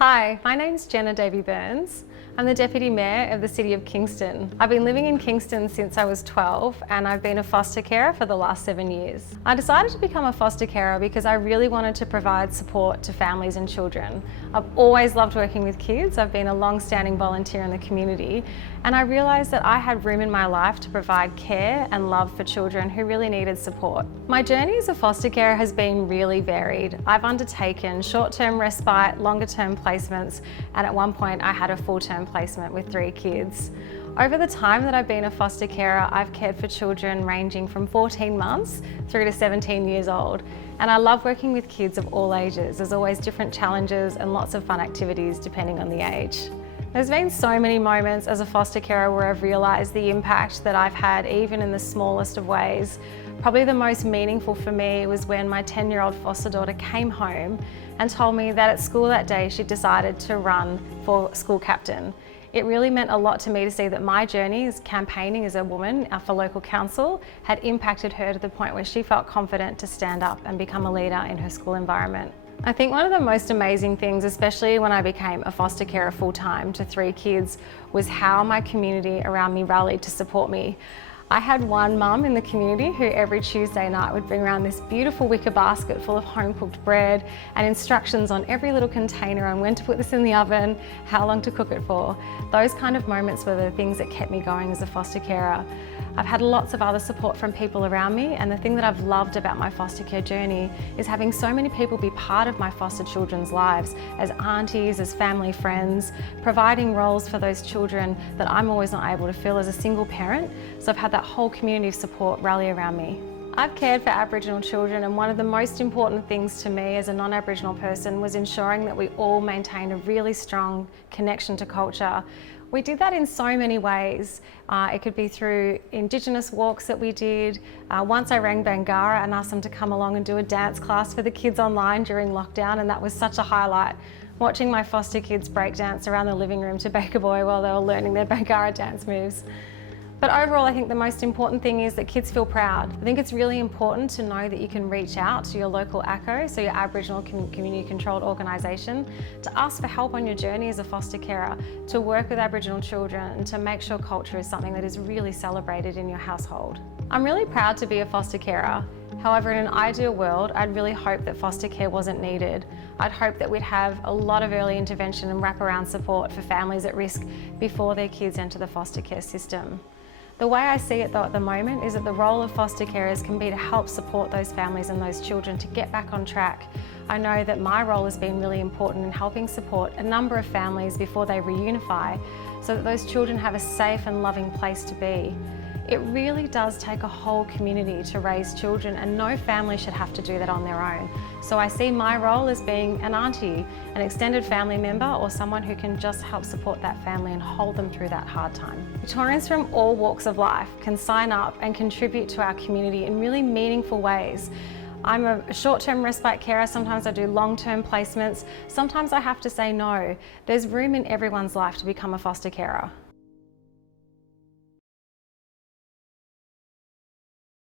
Hi, my name's Jenna Davey-Burns. I'm the Deputy Mayor of the City of Kingston. I've been living in Kingston since I was 12 and I've been a foster carer for the last 7 years. I decided to become a foster carer because I really wanted to provide support to families and children. I've always loved working with kids. I've been a long-standing volunteer in the community and I realised that I had room in my life to provide care and love for children who really needed support. My journey as a foster carer has been really varied. I've undertaken short-term respite, longer-term placements, and at one point I had a full-term placement with 3 kids. Over the time that I've been a foster carer, I've cared for children ranging from 14 months through to 17 years old. And I love working with kids of all ages. There's always different challenges and lots of fun activities depending on the age. There's been so many moments as a foster carer where I've realised the impact that I've had even in the smallest of ways. Probably the most meaningful for me was when my 10-year-old foster daughter came home and told me that at school that day she decided to run for school captain. It really meant a lot to me to see that my journey as campaigning as a woman for local council had impacted her to the point where she felt confident to stand up and become a leader in her school environment. I think one of the most amazing things, especially when I became a foster carer full-time to 3 kids, was how my community around me rallied to support me. I had one mum in the community who every Tuesday night would bring around this beautiful wicker basket full of home-cooked bread and instructions on every little container on when to put this in the oven, how long to cook it for. Those kind of moments were the things that kept me going as a foster carer. I've had lots of other support from people around me, and the thing that I've loved about my foster care journey is having so many people be part of my foster children's lives as aunties, as family friends, providing roles for those children that I'm always not able to fill as a single parent. So I've had that whole community of support rally around me. I've cared for Aboriginal children, and one of the most important things to me as a non-Aboriginal person was ensuring that we all maintained a really strong connection to culture. We did that in so many ways. It could be through Indigenous walks that we did. Once I rang Bangarra and asked them to come along and do a dance class for the kids online during lockdown, and that was such a highlight. Watching my foster kids break dance around the living room to Baker Boy while they were learning their Bangarra dance moves. But overall, I think the most important thing is that kids feel proud. I think it's really important to know that you can reach out to your local ACCO, so your Aboriginal Community Controlled Organisation, to ask for help on your journey as a foster carer, to work with Aboriginal children and to make sure culture is something that is really celebrated in your household. I'm really proud to be a foster carer. However, in an ideal world, I'd really hope that foster care wasn't needed. I'd hope that we'd have a lot of early intervention and wraparound support for families at risk before their kids enter the foster care system. The way I see it though at the moment is that the role of foster carers can be to help support those families and those children to get back on track. I know that my role has been really important in helping support a number of families before they reunify so that those children have a safe and loving place to be. It really does take a whole community to raise children, and no family should have to do that on their own. So I see my role as being an auntie, an extended family member, or someone who can just help support that family and hold them through that hard time. Victorians from all walks of life can sign up and contribute to our community in really meaningful ways. I'm a short-term respite carer, sometimes I do long-term placements, sometimes I have to say no. There's room in everyone's life to become a foster carer.